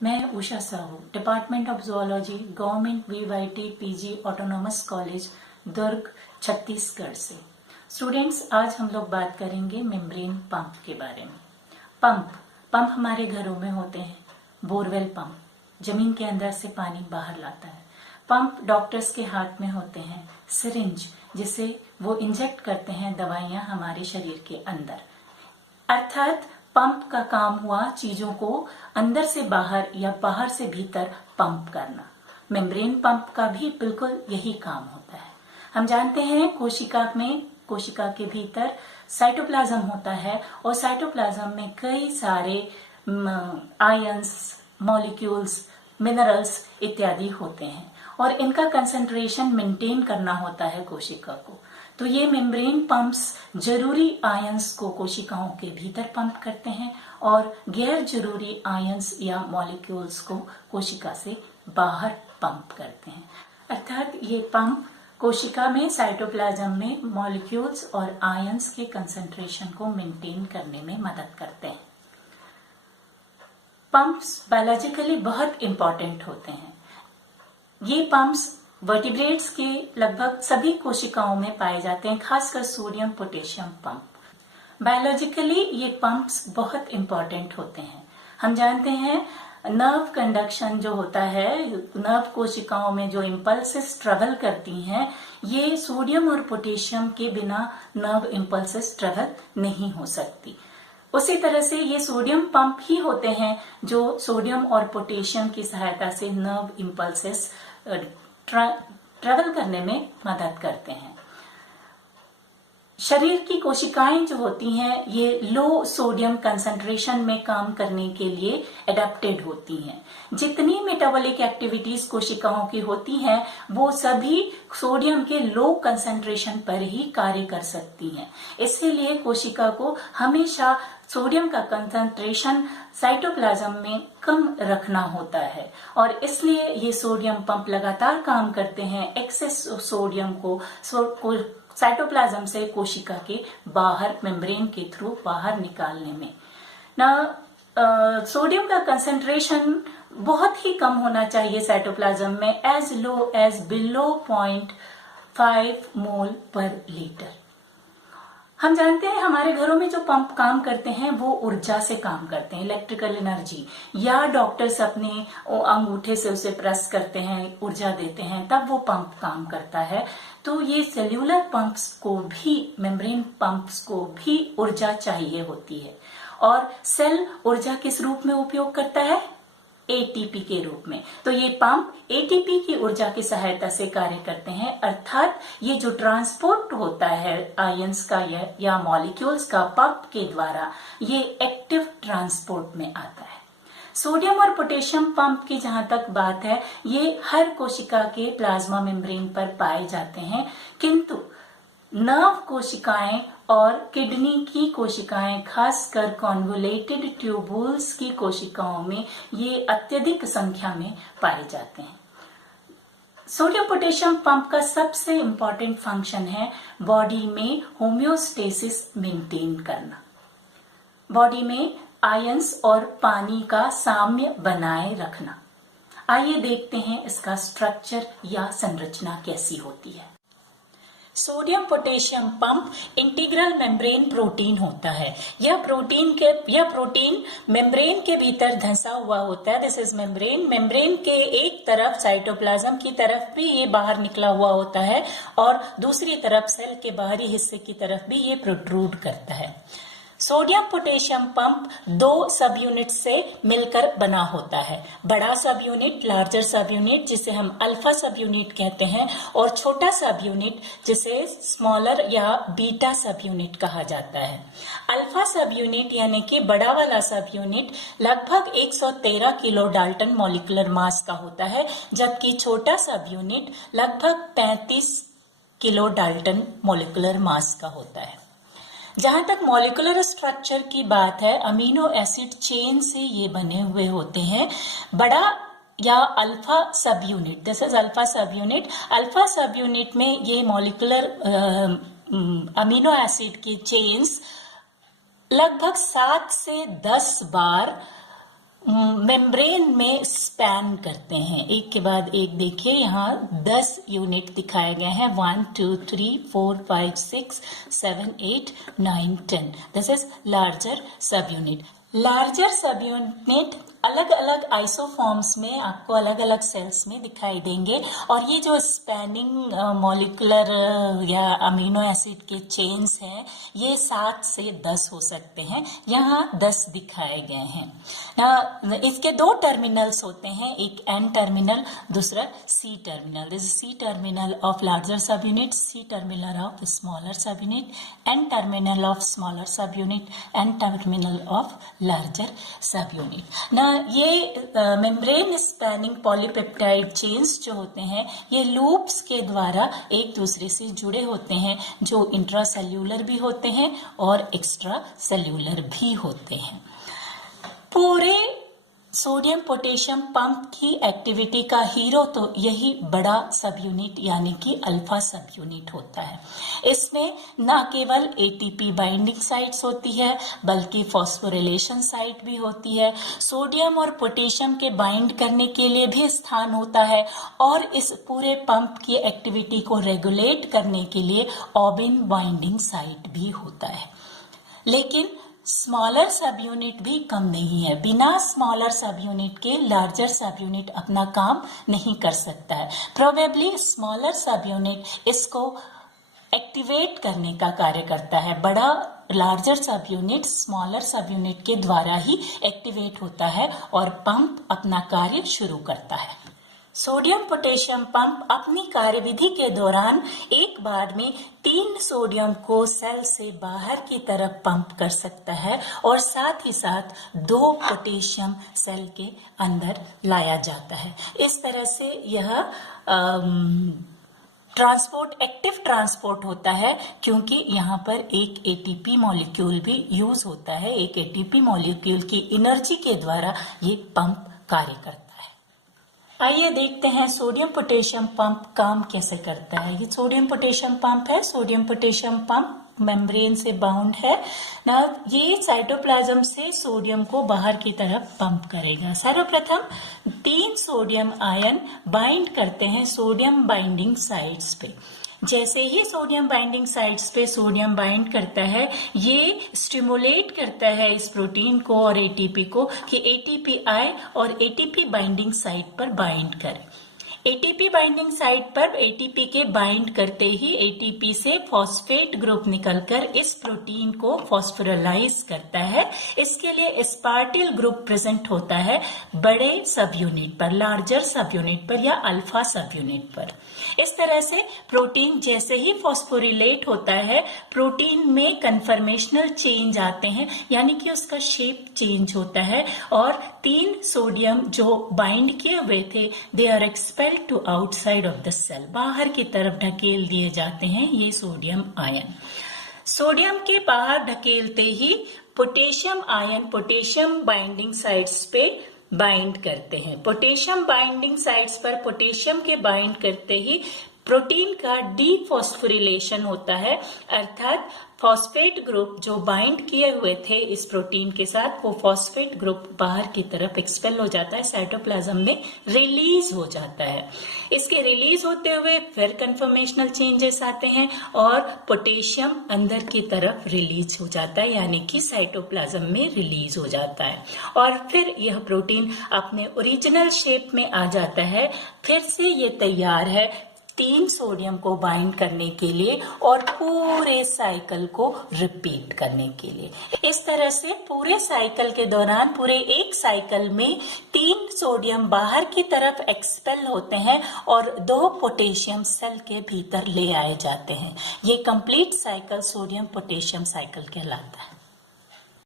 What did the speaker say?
मैं Usha Sahu, department of zoology, government VYT PG autonomous college, Durg, Chhattisgarh से। Students, आज हम लोग बात करेंगे मेम्ब्रेन पंप के बारे में। पंप हमारे घरों में होते हैं। बोरवेल पंप जमीन के अंदर से पानी बाहर लाता है। पंप डॉक्टर्स के हाथ में होते हैं। सिरिंज, जिसे वो इंजेक्ट करते हैं दवाइयां हमारे शरीर के अंदर। अर्थात पंप का काम हुआ चीजों को अंदर से बाहर या बाहर से भीतर पंप करना। मेम्ब्रेन पंप का भी बिल्कुल यही काम होता है। हम जानते हैं कोशिका के भीतर साइटोप्लाज्म होता है और साइटोप्लाज्म में कई सारे आयंस, मॉलिक्यूल्स, मिनरल्स इत्यादि होते हैं और इनका कंसंट्रेशन मेंटेन करना होता है कोशिका को। तो ये मेम्ब्रेन पंप्स जरूरी आयंस को कोशिकाओं के भीतर पंप करते हैं और गैर जरूरी आयंस या मॉलिक्यूल्स को कोशिका से बाहर पंप करते हैं। अर्थात ये पंप कोशिका में साइटोप्लाज्म में मॉलिक्यूल्स और आयंस के कंसंट्रेशन को मेंटेन करने में मदद करते हैं। पंप्स बायोलॉजिकली बहुत इंपॉर्टेंट होते हैं। ये पंप्स वर्टिब्रेट्स के लगभग सभी कोशिकाओं में पाए जाते हैं, खासकर सोडियम पोटेशियम पंप। बायोलॉजिकली ये पंप्स बहुत इंपॉर्टेंट होते हैं। हम जानते हैं नर्व कंडक्शन जो होता है, नर्व कोशिकाओं में जो इम्पल्सेस ट्रेवल करती हैं, ये सोडियम और पोटेशियम के बिना नर्व इम्पल्सेस ट्रेवल नहीं हो सकती। उसी तरह से ये सोडियम पंप ही होते हैं जो सोडियम और पोटेशियम की सहायता से नर्व इम्पल्सेस ट्रेवल करने में मदद करते हैं। शरीर की कोशिकाएं जो होती हैं ये लो सोडियम कंसंट्रेशन में काम करने के लिए एडेप्टेड होती हैं। जितनी मेटाबॉलिक एक्टिविटीज कोशिकाओं की होती हैं वो सभी सोडियम के लो कंसंट्रेशन पर ही कार्य कर सकती हैं। इसीलिए कोशिका को हमेशा सोडियम का कंसंट्रेशन साइटोप्लाज्म में कम रखना होता है और इसलिए ये सोडियम पंप लगातार काम करते हैं एक्सेस सोडियम को साइटोप्लाज्म से कोशिका के बाहर मेम्ब्रेन के थ्रू बाहर निकालने में। सोडियम का कंसंट्रेशन बहुत ही कम होना चाहिए साइटोप्लाज्म में, एज लो एज बिलो 0.5 मोल पर लीटर। हम जानते हैं हमारे घरों में जो पंप काम करते हैं वो ऊर्जा से काम करते हैं, इलेक्ट्रिकल एनर्जी, या डॉक्टर्स अपने अंगूठे से उसे प्रेस करते हैं, ऊर्जा देते हैं, तब वो पंप काम करता है। तो ये सेल्यूलर पंप्स को भी, मेम्ब्रेन पंप्स को भी ऊर्जा चाहिए होती है और सेल ऊर्जा किस रूप में उपयोग करता है? एटीपी के रूप में। तो ये पंप एटीपी की ऊर्जा की सहायता से कार्य करते हैं। अर्थात ये जो ट्रांसपोर्ट होता है आयंस का या मॉलिक्यूल्स का पंप के द्वारा, ये एक्टिव ट्रांसपोर्ट में आता है। सोडियम और पोटेशियम पंप की जहां तक बात है, ये हर कोशिका के प्लाज्मा मेम्ब्रेन पर पाए जाते हैं, किंतु नर्व कोशिकाएं और किडनी की कोशिकाएं, खासकर कॉन्वोलेटेड ट्यूबुल्स की कोशिकाओं में ये अत्यधिक संख्या में पाए जाते हैं। सोडियम पोटेशियम पंप का सबसे इंपॉर्टेंट फंक्शन है बॉडी में होम्योस्टेसिस मेंटेन करना, बॉडी में आयंस और पानी का साम्य बनाए रखना। आइए देखते हैं इसका स्ट्रक्चर या संरचना कैसी होती है। Sodium potassium pump integral membrane protein होता है। यह प्रोटीन मेम्ब्रेन के भीतर धंसा हुआ होता है। दिस इज मेम्ब्रेन के एक तरफ साइटोप्लाज्म की तरफ भी ये बाहर निकला हुआ होता है और दूसरी तरफ सेल के बाहरी हिस्से की तरफ भी ये प्रोट्रूड करता है। सोडियम पोटेशियम पंप 2 सब यूनिट से मिलकर बना होता है। बड़ा सब यूनिट, लार्जर सब यूनिट, जिसे हम अल्फा सब यूनिट कहते हैं, और छोटा सब यूनिट जिसे स्मॉलर या बीटा सब यूनिट कहा जाता है। अल्फा सब यूनिट यानी कि बड़ा वाला सब यूनिट लगभग 113 किलो डाल्टन मॉलिक्यूलर मास का होता है, जबकि छोटा सब यूनिट लगभग 35 किलो डाल्टन मॉलिक्यूलर मास का होता है। जहां तक मॉलिक्यूलर स्ट्रक्चर की बात है, अमीनो एसिड चेन से ये बने हुए होते हैं। बड़ा या अल्फा सब यूनिट, दिस इज अल्फा सब यूनिट। अल्फा सब यूनिट में ये मॉलिक्यूलर अमीनो एसिड की चेन्स लगभग 7 से 10 बार मेम्ब्रेन में स्पैन करते हैं, एक के बाद एक। देखिए यहाँ 10 यूनिट दिखाए गए हैं, 1 2 3 4 5 6 7 8 9 10। This is larger sub unit. Larger sub unit अलग अलग आइसोफॉर्म्स में आपको अलग अलग सेल्स में दिखाई देंगे, और ये जो स्पैनिंग मॉलिक्यूलर या अमीनो एसिड के चेन्स हैं ये 7 से 10 हो सकते हैं। यहाँ 10 दिखाए गए हैं। इसके 2 टर्मिनल्स होते हैं, एक एन टर्मिनल, दूसरा C terminal. This is C terminal of larger sub unit, C terminal of smaller sub unit, N terminal of smaller sub unit, N terminal of larger sub unit. ना ये membrane spanning polypeptide chains जो होते हैं ये loops के द्वारा एक दूसरे से जुड़े होते हैं, जो इंट्रासेल्यूलर भी होते हैं और एक्स्ट्रा सेल्यूलर भी होते हैं। पूरे सोडियम पोटेशियम पंप की एक्टिविटी का हीरो तो यही बड़ा सब यूनिट यानी कि अल्फा सब यूनिट होता है। इसमें न केवल एटीपी बाइंडिंग साइट्स होती है बल्कि फॉस्फोरिलेशन साइट भी होती है। सोडियम और पोटेशियम के बाइंड करने के लिए भी स्थान होता है, और इस पूरे पंप की एक्टिविटी को रेगुलेट करने के लिए ऑबिन बाइंडिंग साइट भी होता है। लेकिन स्मॉलर सब यूनिट भी कम नहीं है। बिना स्मॉलर सब यूनिट के लार्जर सब यूनिट अपना काम नहीं कर सकता है। प्रोबेबली स्मॉलर सब यूनिट इसको एक्टिवेट करने का कार्य करता है। बड़ा larger sub unit smaller sub unit के द्वारा ही एक्टिवेट होता है और पंप अपना कार्य शुरू करता है। सोडियम पोटेशियम पंप अपनी कार्यविधि के दौरान एक बार में 3 सोडियम को सेल से बाहर की तरफ पंप कर सकता है, और साथ ही साथ 2 पोटेशियम सेल के अंदर लाया जाता है। इस तरह से यह ट्रांसपोर्ट एक्टिव ट्रांसपोर्ट होता है, क्योंकि यहाँ पर एक एटीपी मॉलिक्यूल भी यूज होता है। एक एटीपी मॉलिक्यूल की एनर्जी के द्वारा ये पंप कार्य करता है। आइए देखते हैं सोडियम पोटेशियम पंप काम कैसे करता है। ये सोडियम पोटेशियम पंप है। सोडियम पोटेशियम पंप मेम्ब्रेन से बाउंड है ना। ये साइटोप्लाज्म से सोडियम को बाहर की तरफ पंप करेगा। सर्वप्रथम 3 सोडियम आयन बाइंड करते हैं सोडियम बाइंडिंग साइट्स पे। जैसे ही सोडियम बाइंडिंग साइट्स पे सोडियम बाइंड करता है, ये स्टिमुलेट करता है इस प्रोटीन को और एटीपी को कि एटीपी आए और एटीपी बाइंडिंग साइट पर बाइंड करे। एटीपी बाइंडिंग साइट पर एटीपी के बाइंड करते ही एटीपी से फॉस्फेट ग्रुप निकलकर इस प्रोटीन को फॉस्फोराइलाइज करता है। इसके लिए एस्पार्टिल ग्रुप प्रेजेंट होता है बड़े सब यूनिट पर, लार्जर सब यूनिट पर या अल्फा सब यूनिट पर। इस तरह से प्रोटीन जैसे ही फॉस्फोरिलेट होता है, प्रोटीन में कन्फर्मेशनल चेंज आते हैं, यानी कि उसका शेप चेंज होता है, और 3 सोडियम जो बाइंड किए हुए थे they are expelled to outside of the cell, बाहर की तरफ ढकेल दिए जाते हैं ये सोडियम आयन। सोडियम के बाहर ढकेलते ही potassium ion potassium binding sites पे बाइंड करते हैं। पोटेशियम बाइंडिंग साइट्स पर पोटेशियम के बाइंड करते ही प्रोटीन का डीफॉस्फोरिलेशन होता है, अर्थात फॉस्फेट ग्रुप जो बाइंड किए हुए थे इस प्रोटीन के साथ, वो फॉस्फेट ग्रुप बाहर की तरफ एक्सपेल हो जाता है, साइटोप्लाज्म में रिलीज हो जाता है। इसके रिलीज होते हुए फिर कन्फर्मेशनल चेंजेस आते हैं और पोटेशियम अंदर की तरफ रिलीज हो जाता है, यानी कि साइटोप्लाज्म में रिलीज हो जाता है, और फिर यह प्रोटीन अपने ओरिजिनल शेप में आ जाता है। फिर से ये तैयार है 3 सोडियम को बाइंड करने के लिए और पूरे साइकिल को रिपीट करने के लिए। इस तरह से पूरे साइकिल के दौरान, पूरे एक साइकिल में 3 सोडियम बाहर की तरफ एक्सपेल होते हैं और 2 पोटेशियम सेल के भीतर ले आए जाते हैं। ये complete cycle sodium potassium cycle कहलाता है।